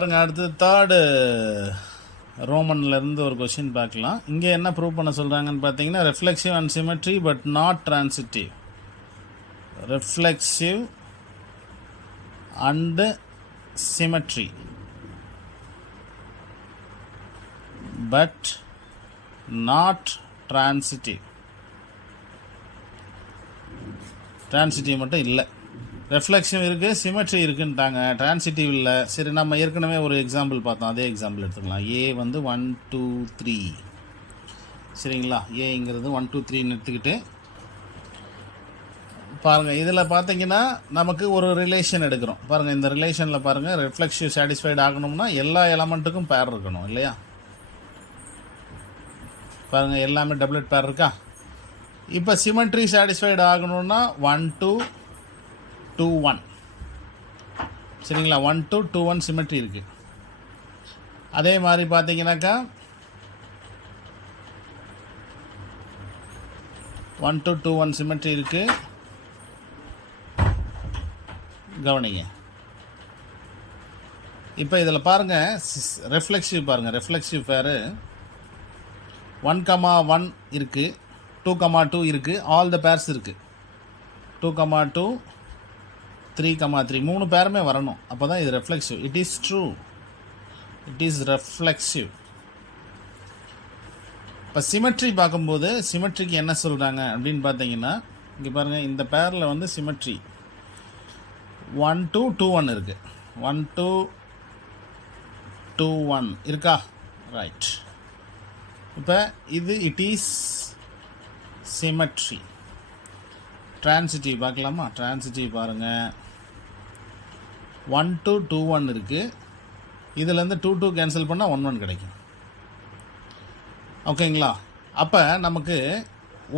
பாருங்க, அடுத்து தேர்டு ரோமன்லேருந்து ஒரு கொஷின் பார்க்கலாம். இங்கே என்ன ப்ரூவ் பண்ண சொல்கிறாங்கன்னு பார்த்தீங்கன்னா, reflexive and symmetry but not transitive. Reflexive and symmetry but not transitive. Transitive மட்டும் இல்லை, ரெஃப்ளெக்ஷன் இருக்குது, சிமெட்ரி இருக்குன்ட்டாங்க, ட்ரான்சிட்டிவ் இல்லை. சரி, நம்ம ஏற்கனவே ஒரு எக்ஸாம்பிள் பார்த்தோம், அதே எக்ஸாம்பிள் எடுத்துக்கலாம். ஏ வந்து 1 2 3, சரிங்களா? ஏங்கிறது 1 2 3ன்னு எடுத்துக்கிட்டு பாருங்கள். இதில் பார்த்தீங்கன்னா நமக்கு ஒரு ரிலேஷன் எடுக்கிறோம். பாருங்கள், இந்த ரிலேஷனில் பாருங்கள், ரெஃப்ளெக்சிவ் சாட்டிஸ்ஃபைடு ஆகணும்னா எல்லா எலமெண்ட்டுக்கும் பேர் இருக்கணும் இல்லையா? பாருங்கள், எல்லாமே டபுளட் பேர் இருக்கா? இப்போ சிமெட்ரி சாட்டிஸ்ஃபைடு ஆகணும்னா 1 2 2 1, சரிங்களா? 1 2 2 1 சிமெட்ரி இருக்குது. அதே மாதிரி பார்த்தீங்கன்னாக்கா 1 2 2 1 சிமெட்ரி இருக்குது. கவனிங்க, இப்போ இதில் பாருங்கள், ரெஃப்ளெக்சிவ் பாருங்கள், ரெஃப்ளெக்சிவ் பேர் 1, 1 இருக்குது, 2, 2 இருக்குது, ஆல் த பேர்ஸ் இருக்குது. 2, 2 3, 3 மூணு பேருமே வரணும், அப்போ தான் இது reflexive. It is true, it is reflexive. இப்போ சிமெட்ரி பார்க்கும்போது சிமெட்ரிக்கு என்ன சொல்கிறாங்க அப்படின்னு பார்த்தீங்கன்னா, இங்கே பாருங்கள், இந்த பேரில் வந்து சிமெட்ரி 1 2 2 1 இருக்குது. 1 2 2 1 இருக்கா? ரைட். இப்போ இது இட் இஸ் சிமெட்ரி. ட்ரான்சிட்டிவ் பார்க்கலாமா? ட்ரான்சிட்டிவ் பாருங்கள், 1 2 2 1 இருக்குது. இதிலேருந்து 2 2 கேன்சல் பண்ணால் 1 1 கிடைக்கும். ஓகேங்களா? அப்போ நமக்கு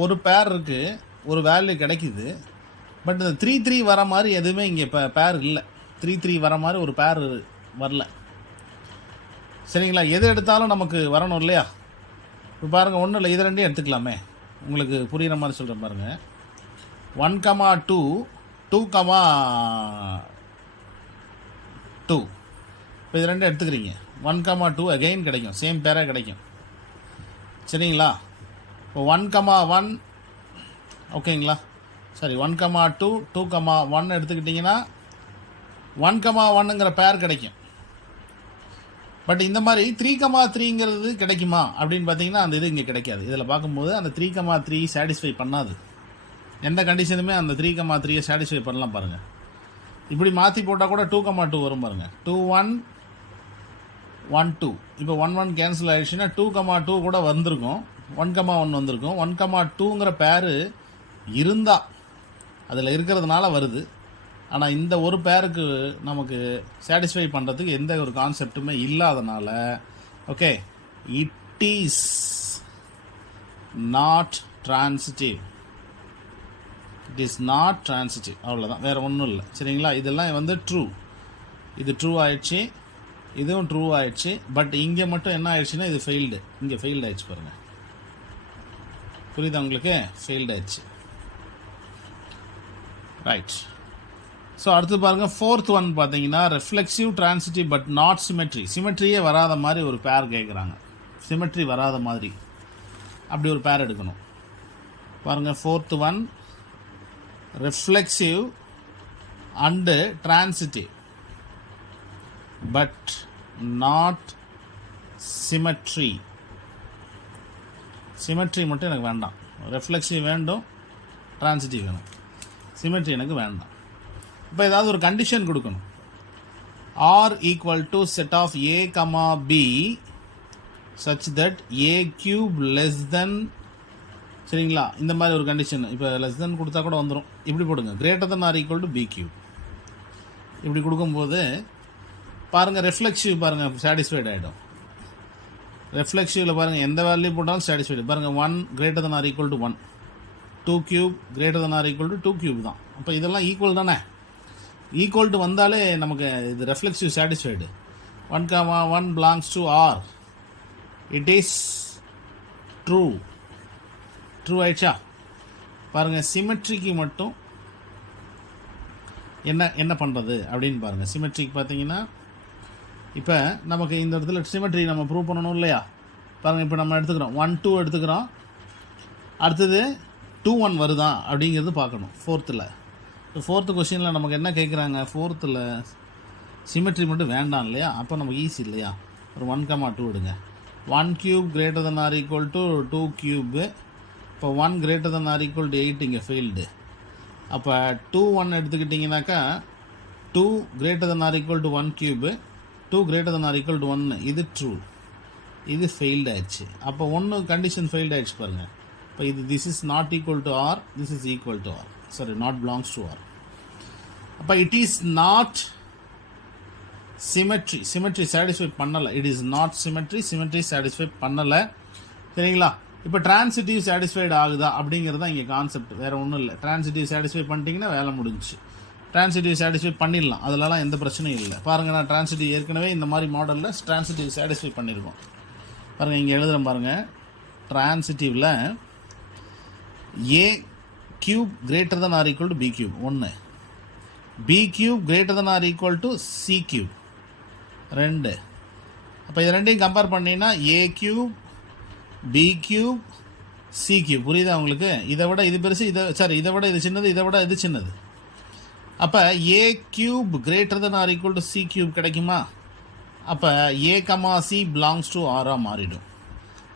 ஒரு பேர் இருக்குது, ஒரு வேல்யூ கிடைக்குது. பட் இந்த 3 3 வர மாதிரி எதுவுமே இங்கே இப்போ பேர் இல்லை. 3 3 வர மாதிரி ஒரு பேர் வரல, சரிங்களா? எது எடுத்தாலும் நமக்கு வரணும் இல்லையா? இப்போ பாருங்கள், ஒன்றும் இல்லை, இது ரெண்டையும் எடுத்துக்கலாமே, உங்களுக்கு புரிகிற மாதிரி சொல்கிறேன் பாருங்கள். 1, 2 2, 2. இப்போ இது ரெண்டும் எடுத்துக்கிறீங்க. 1, 2 அகெயின் கிடைக்கும், சேம் பேராக கிடைக்கும், சரிங்களா? இப்போ 1, 1, ஓகேங்களா? சரி, 1, 2 2, 1 எடுத்துக்கிட்டிங்கன்னா 1, 1ங்கிற பேர் கிடைக்கும். பட் இந்த மாதிரி 3, 3ங்கிறது கிடைக்குமா அப்படின்னு பார்த்தீங்கன்னா அந்த இது இங்கே கிடைக்காது. இதில் பார்க்கும்போது அந்த 3, 3 சாட்டிஸ்ஃபை பண்ணாது. எந்த கண்டிஷனுமே அந்த 3, 3யை சாட்டிஸ்ஃபை பண்ணலாம் பாருங்கள். இப்படி மாற்றி போட்டால் கூட 2, 2 வரும் பாருங்கள். 2 1 1 2. இப்போ 1 1 கேன்சல் ஆகிடுச்சுன்னா 2, 2 கூட வந்திருக்கும், 1, 1 வந்திருக்கும். 1, 2ங்கிற பேர் இருந்தால் அதில் இருக்கிறதுனால வருது. ஆனால் இந்த ஒரு பேருக்கு நமக்கு சாட்டிஸ்ஃபை பண்ணுறதுக்கு எந்த ஒரு கான்செப்டுமே இல்லாதனால, okay, it is not transitive. It is not transitive, அவ்வளோதான், வேறு ஒன்றும் இல்லை, சரிங்களா? இதெல்லாம் வந்து ட்ரூ. இது ட்ரூ ஆயிடுச்சு, இதுவும் ட்ரூ ஆயிடுச்சு. பட் இங்கே மட்டும் என்ன ஆயிடுச்சுன்னா இது ஃபெயில்டு. இங்கே ஃபெயில்டு ஆயிடுச்சு பாருங்கள், புரியுதா உங்களுக்கு? ஃபெயில்டு ஆயிடுச்சு, ரைட். ஸோ அடுத்து பாருங்கள், 4th ஒன் பார்த்தீங்கன்னா reflexive transitive but not symmetry. சிமெட்ரியே வராத மாதிரி ஒரு பேர் கேட்குறாங்க. சிமெட்ரி வராத மாதிரி அப்படி ஒரு பேர் எடுக்கணும். பாருங்கள், 4th one reflexive and transitive but not symmetry. Symmetry மட்டும் எனக்கு வேண்டாம். ரெஃப்ளெக்சிவ் வேண்டும், ட்ரான்சிட்டிவ் வேணும், சிமெட்ரி எனக்கு வேண்டாம். இப்போ ஏதாவது ஒரு கண்டிஷன் கொடுக்கணும். R equal to set of a comma b such that a cube less than, சரிங்களா? இந்த மாதிரி ஒரு கண்டிஷன். இப்போ லெஸ் தென் கொடுத்தா கூட வந்துடும். இப்படி போடுங்க, greater than or equal to b cube. இப்படி கொடுக்கும்போது பாருங்கள், ரெஃப்ளெக்சிவ் பாருங்கள் சாட்டிஸ்ஃபைட் ஆகிடும். ரெஃப்ளெக்சிவில் பாருங்கள், எந்த வேல்யூ போட்டாலும் சாட்டிஸ்ஃபைடு. பாருங்கள், 1 greater than or equal to 1, 2 cube greater than or equal to 2 cube தான். அப்போ இதெல்லாம் ஈக்குவல் தானே? ஈக்குவல் டு வந்தாலே நமக்கு இது reflexive satisfied. 1, 1 belongs to R, it is true. True ஆயிடுச்சா? பாருங்கள், சிமெட்ரிக்கு மட்டும் என்ன பண்ணுறது அப்படின்னு பாருங்கள். சிமெட்ரிக்கு பார்த்தீங்கன்னா இப்போ நமக்கு இந்த இடத்துல சிமெட்ரி நம்ம ப்ரூவ் பண்ணணும் இல்லையா? பாருங்கள், இப்போ நம்ம எடுத்துக்கிறோம் 1 2 எடுத்துக்கிறோம். அடுத்தது 2 1 வருதா அப்படிங்கிறது பார்க்கணும். ஃபோர்த்து கொஸ்டினில் நமக்கு என்ன கேட்குறாங்க? ஃபோர்த்தில் சிமெட்ரி மட்டும் வேண்டாம் இல்லையா? அப்போ நமக்கு ஈஸி இல்லையா? ஒரு 1, 2 எடுங்க. 1 cube greater than or equal to 2 cube. இப்போ 1 greater than or equal to 8 இங்கே ஃபெயில்டு. அப்போ 2 1 எடுத்துக்கிட்டிங்கனாக்கா 2 greater than or equal to 1 cube, 2 greater than or equal to 1, இது ட்ரூ, இது ஃபெயில்டு ஆயிடுச்சு. அப்போ 1 கண்டிஷன் ஃபெயில்டு ஆயிடுச்சு பாருங்கள். இப்போ இது this is not equal to R, this is equal to R, sorry not belongs to R. அப்போ it is not symmetry satisfy பண்ணலை. It is not symmetry satisfy பண்ணலை. சரிங்களா? இப்போ டிரான்சிட்டிவ் சாட்டிஸ்ஃபைடு ஆகுதா அப்படிங்கிறது தான் இங்கே கான்செப்ட், வேறு ஒன்றும் இல்லை. டிரான்சிட்டிவ் சாட்டிஸ்ஃபை பண்ணிட்டீங்கன்னா வேலை முடிஞ்சிச்சு. டிரான்சிட்டிவ் சாட்டிஸ்ஃபை பண்ணிடலாம், அதிலலாம் எந்த பிரச்சனையும் இல்லை. பாருங்கள், நான் டிரான்சிட்டிவ் ஏற்கனவே இந்த மாதிரி மாடலில் டிரான்சிட்டிவ் சாட்டிஸ்ஃபை பண்ணியிருக்கோம். பாருங்கள், இங்கே எழுதுகிறேன் பாருங்கள். டிரான்சிட்டிவில் a cube greater than R equal to b cube 1, b cube greater than R equal to c cube 2. அப்போ இது ரெண்டையும் கம்பேர் பண்ணிங்கன்னா a cube b cube c cube. புரியுதா உங்களுக்கு? இதை விட இது பெருசு, இதை விட இது சின்னது, இதை விட இது சின்னது. அப்போ a cube greater than R equal to c cube கிடைக்குமா? அப்போ a comma c belongs to ஆராக மாறிடும்.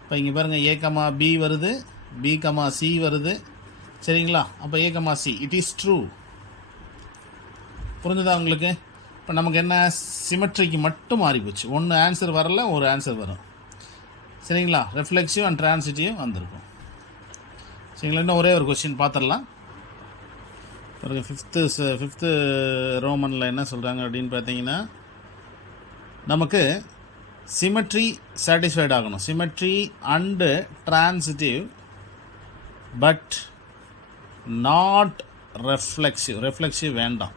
இப்போ இங்கே பாருங்கள், ஏ கமா பி வருது, பி கமா சி வருது. சரிங்களா? அப்போ a comma c it is true. புரிஞ்சுதா உங்களுக்கு? இப்போ நமக்கு என்ன, சிமெட்ரிக்கு மட்டும் மாறி போச்சு. ஒன்று ஆன்சர் வரல, ஒரு ஆன்சர் வரும். சரிங்களா? ரெஃப்ளெக்சிவ் அண்ட் டிரான்சிட்டிவ் வந்திருக்கும். சரிங்களா? இன்னும் ஒரே ஒரு கொஸ்டின் பார்த்துடலாம். பிறகு ஃபிஃப்த்து ரோமனில் என்ன சொல்கிறாங்க அப்படின்னு பார்த்தீங்கன்னா, நமக்கு சிமெட்ரி சாட்டிஸ்ஃபைட் ஆகணும். Symmetry and transitive but not reflexive வேண்டாம்.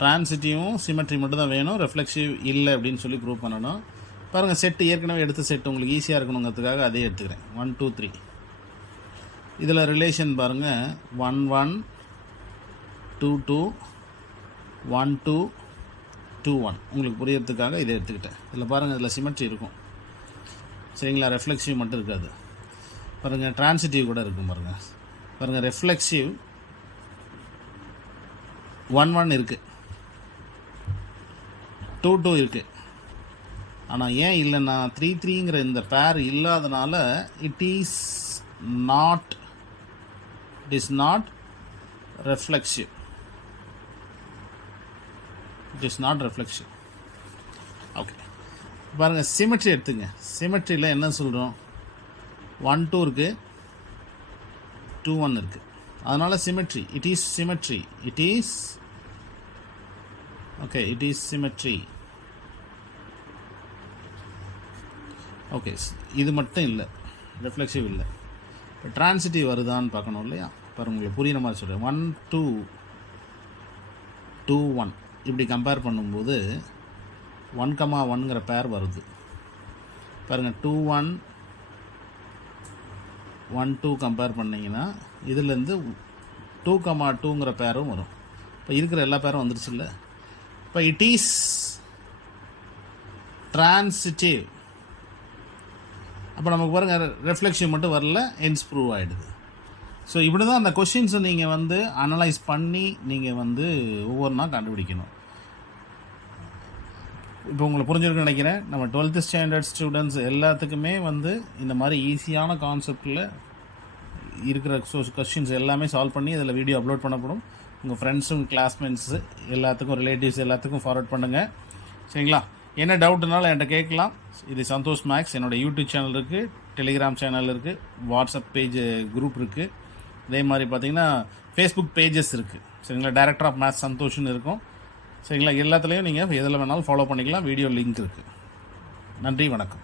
டிரான்சிட்டிவும் சிமெட்ரி மட்டும் தான் வேணும், ரெஃப்ளெக்சிவ் இல்லை அப்படின்னு சொல்லி ப்ரூவ் பண்ணணும். பாருங்கள், செட்டு ஏற்கனவே எடுத்த செட்டு உங்களுக்கு ஈஸியாக இருக்கணுங்கிறதுக்காக அதே எடுத்துக்கிறேன். 1 2 3. இதில் ரிலேஷன் பாருங்கள், 1 1 2 2 1 2 2 1. உங்களுக்கு புரியறதுக்காக இதை எடுத்துக்கிட்டேன். இதில் பாருங்கள், இதில் சிமெட்ரி இருக்கும். சரிங்களா? ரெஃப்ளெக்சிவ் மட்டும் இருக்காது. பாருங்கள், டிரான்சிட்டிவ் கூட இருக்கும். பாருங்கள் ரெஃப்ளெக்சிவ் 1 1 இருக்குது, 2 2 இருக்குது. ஆனால் ஏன் இல்லைன்னா 3 3ங்கிற இந்த பேர் இல்லாதனால it is not reflexive. Okay, பாருங்கள், சிமெட்ரி எடுத்துங்க. சிமெட்ரியில் என்ன சொல்கிறோம்? 1 2 இருக்குது, 2 1 இருக்குது. அதனால் symmetry, it is symmetry. Okay, இது மட்டும் இல்லை, ரெஃப்ளெக்சிவ் இல்லை. இப்போ டிரான்சிட்டிவ் வருதான்னு பார்க்கணும் இல்லையா? பாருங்கள், உங்களுக்கு புரியுற மாதிரி சொல்கிறேன். 1 2 2 1 இப்படி கம்பேர் பண்ணும்போது 1 1ங்கிற பேர் வருது. பாருங்கள், 2 1 1 2 கம்பேர் பண்ணிங்கன்னா இதுலேருந்து 2 2ங்கிற பேரும் வரும். இப்போ இருக்கிற எல்லா பேரும் வந்துருச்சு இல்லை? இப்போ இட் இஸ் டிரான்சிட்டிவ். அப்போ நமக்கு பாருங்கள், ரெஃப்ளெக்ஷன் மட்டும் வரல, ஹென்ஸ் ப்ரூவ் ஆகிடுது. ஸோ இப்படி தான் அந்த கொஷின்ஸை நீங்கள் வந்து அனலைஸ் பண்ணி நீங்கள் வந்து ஒவ்வொன்றா கண்டுபிடிக்கணும். இப்போ உங்களுக்கு புரிஞ்சிருக்குன்னு நினைக்கிறேன். நம்ம 12th ஸ்டாண்டர்ட் ஸ்டூடெண்ட்ஸ் எல்லாத்துக்குமே வந்து இந்த மாதிரி ஈஸியான கான்செப்டில் இருக்கிற கொஸ்டின்ஸ் எல்லாமே சால்வ் பண்ணி அதில் வீடியோ அப்லோட் பண்ணப்படும். உங்கள் ஃப்ரெண்ட்ஸும் கிளாஸ்மேட்ஸு எல்லாத்துக்கும், ரிலேட்டிவ்ஸ் எல்லாத்துக்கும் ஃபார்வர்ட் பண்ணுங்கள். சரிங்களா? என்ன டவுட்னாலும் என்கிட்ட கேட்கலாம். இது சந்தோஷ் மேக்ஸ். என்னோடய யூடியூப் சேனல் இருக்குது, டெலிகிராம் சேனல் இருக்குது, வாட்ஸ்அப் பேஜ் குரூப் இருக்குது. அதே மாதிரி பார்த்திங்கன்னா ஃபேஸ்புக் பேஜஸ் இருக்குது. சரிங்களா? டைரக்டர் ஆஃப் மேத்ஸ் சந்தோஷ்னு இருக்கும். சரிங்களா? எல்லாத்துலேயும் நீங்கள் எதில் வேணாலும் ஃபாலோ பண்ணிக்கலாம். வீடியோ லிங்க் இருக்குது. நன்றி, வணக்கம்.